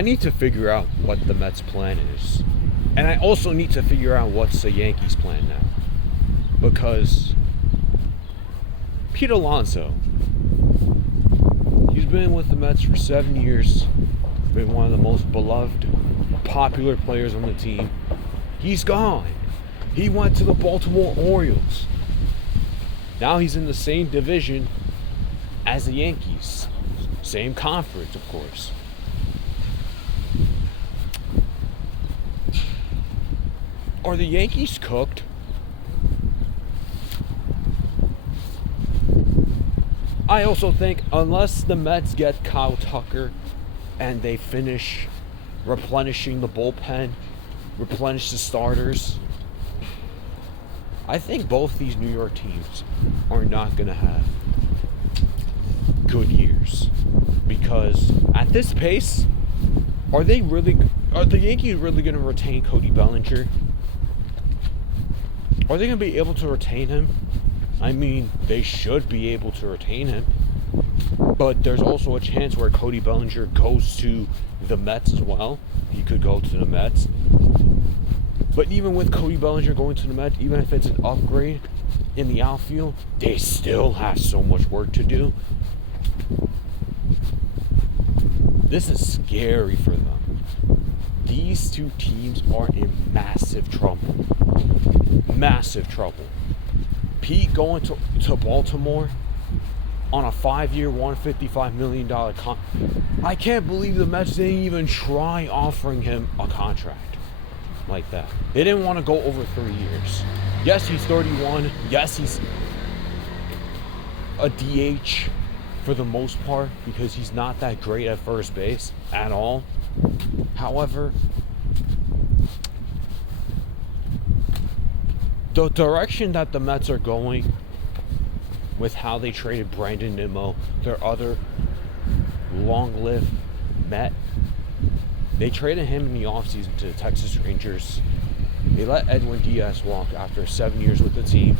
I need to figure out what the Mets' plan is. And I also need to figure out what's the Yankees' plan now. Because Pete Alonso, he's been with the Mets for 7 years, been one of the most beloved, popular players on the team. He's gone. He went to the Baltimore Orioles. Now he's in the same division as the Yankees. Same conference, of course. Are the Yankees cooked? I also think unless the Mets get Kyle Tucker and they finish replenishing the bullpen, replenish the starters, I think both these New York teams are not going to have good years. Because at this pace, are the Yankees really going to retain Cody Bellinger? Are they going to be able to retain him? I mean, they should be able to retain him. But there's also a chance where Cody Bellinger goes to the Mets as well. He could go to the Mets. But even with Cody Bellinger going to the Mets, even if it's an upgrade in the outfield, they still have so much work to do. This is scary for them. These two teams are in massive trouble. Massive trouble. Pete going to Baltimore on a 5-year, $155 million contract. I can't believe the Mets didn't even try offering him a contract like that. They didn't want to go over 3 years. Yes, he's 31. Yes, he's a DH for the most part because he's not that great at first base at all. However, the direction that the Mets are going with how they traded Brandon Nimmo, their other long-lived Met, they traded him in the offseason to the Texas Rangers. They let Edwin Diaz walk after 7 years with the team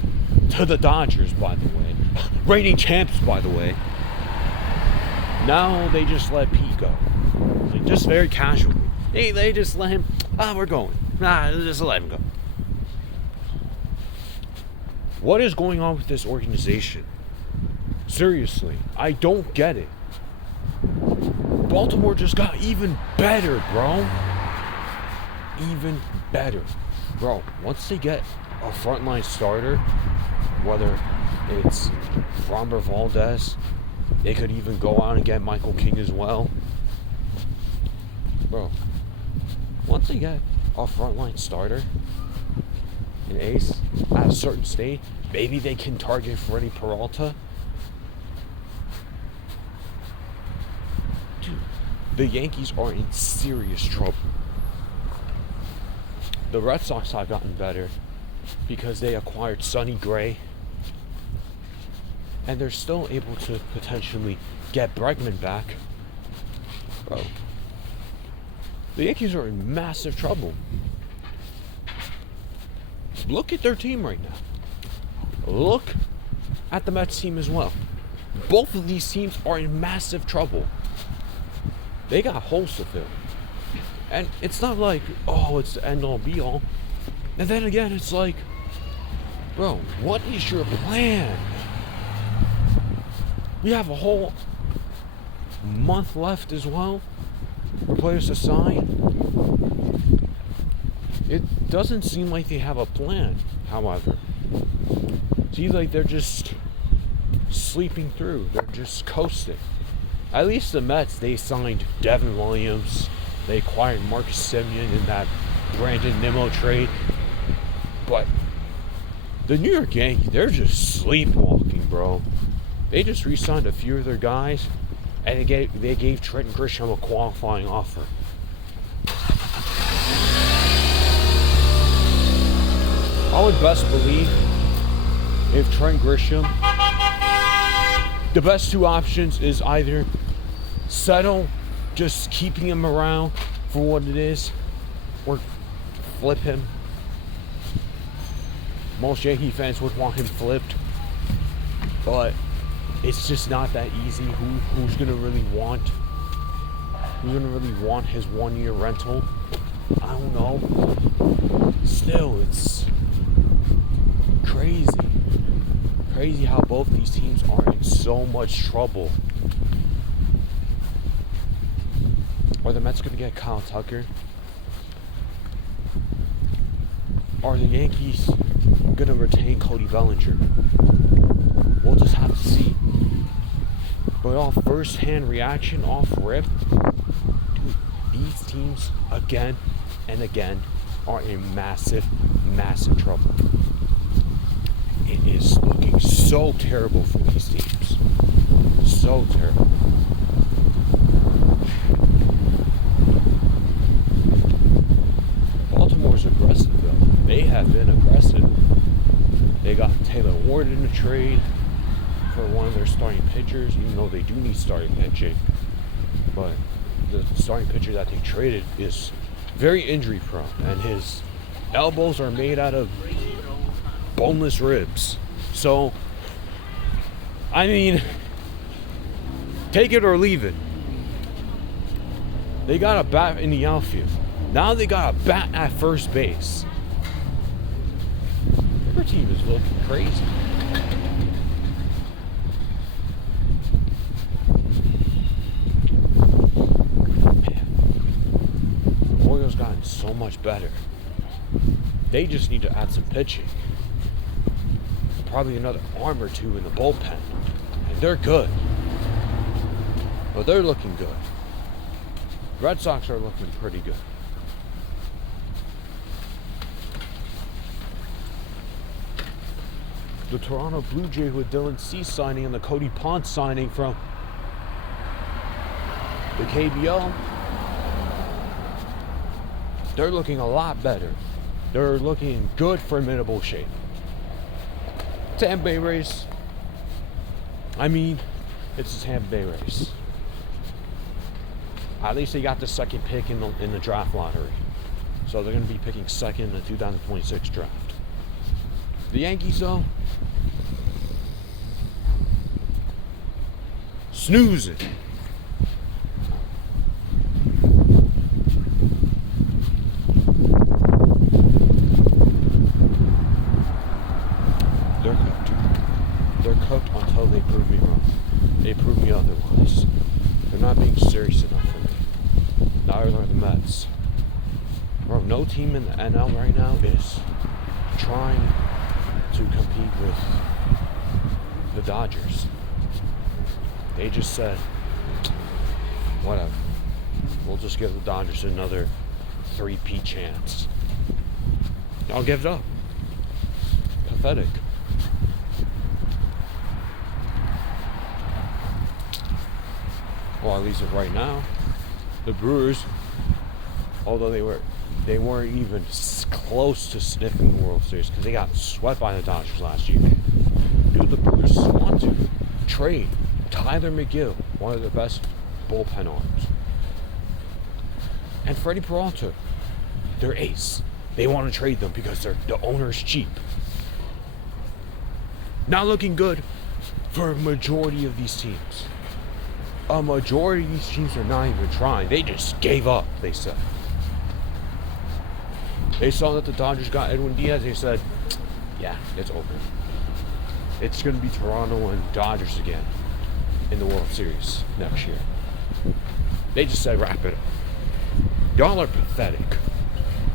to the Dodgers, by the way. Reigning champs, by the way. Now they just let Pete go. Like, just very casually. They just let him, we're going. Just let him go. What is going on with this organization? Seriously, I don't get it. Baltimore just got even better, bro. Even better. Bro, once they get a frontline starter, whether it's Framber Valdez, they could even go out and get Michael King as well. Bro, once they get a frontline starter, an ace at a certain stage, maybe they can target Freddie Peralta. Dude, the Yankees are in serious trouble. The Red Sox have gotten better because they acquired Sonny Gray, and they're still able to potentially get Bregman back. Bro, the Yankees are in massive trouble. Look at their team right now. Look at the Mets team as well. Both of these teams are in massive trouble. They got holes to fill. And it's not like, it's the end all be all. And then again, it's like, bro, what is your plan? We have a whole month left as well for players to sign. It doesn't seem like they have a plan, however. It seems like they're just sleeping through. They're just coasting. At least the Mets, they signed Devin Williams. They acquired Marcus Semien in that Brandon Nimmo trade. But the New York Yankees, they're just sleepwalking, bro. They just re-signed a few of their guys, and they gave Trent Grisham a qualifying offer. I would best believe if Trent Grisham, the best two options is either settle just keeping him around for what it is, or flip him. Most Yankee fans would want him flipped, but it's just not that easy. Who's gonna really want Who's gonna really want his 1 year rental? I don't know. Still, it's crazy. Crazy how both these teams are in so much trouble. Are the Mets gonna get Kyle Tucker? Are the Yankees gonna retain Cody Bellinger? We'll just have to see. But off first-hand reaction, off rip, dude, these teams again and again are in massive, massive trouble. It is looking so terrible for these teams. So terrible. Baltimore's aggressive though. They have been aggressive. They got Taylor Ward in a trade for one of their starting pitchers, even though they do need starting pitching. But the starting pitcher that they traded is very injury prone, and his elbows are made out of boneless ribs. So, I mean, take it or leave it. They got a bat in the outfield. Now they got a bat at first base. Their team is looking crazy. Man, the Orioles gotten so much better. They just need to add some pitching. Probably another arm or two in the bullpen. And they're good. But they're looking good. Red Sox are looking pretty good. The Toronto Blue Jays with Dylan Cease signing and the Cody Ponce signing from the KBO. They're looking a lot better. They're looking in good, formidable shape. Tampa Bay Rays. I mean, it's a Tampa Bay Rays. At least they got the second pick in the draft lottery. So they're going to be picking second in the 2026 draft. The Yankees, though, snoozing. They're cooked. They're cooked until they prove me wrong. They prove me otherwise. They're not being serious enough for me. Neither are the Mets. Bro, no team in the NL right now is trying to compete with the Dodgers. They just said, whatever. We'll just give the Dodgers another 3-peat chance. I'll give it up. Pathetic. Well, at least right now, the Brewers, although they weren't even close to sniffing the World Series because they got swept by the Dodgers last year. Dude, the Brewers want to trade Tyler McGill, one of the best bullpen arms, and Freddie Peralta, their ace. They want to trade them because the owner's cheap. Not looking good for a majority of these teams. A majority of these teams are not even trying. They just gave up, they said. They saw that the Dodgers got Edwin Diaz. They said, yeah, it's over. It's going to be Toronto and Dodgers again in the World Series next year. They just said, wrap it up. Y'all are pathetic.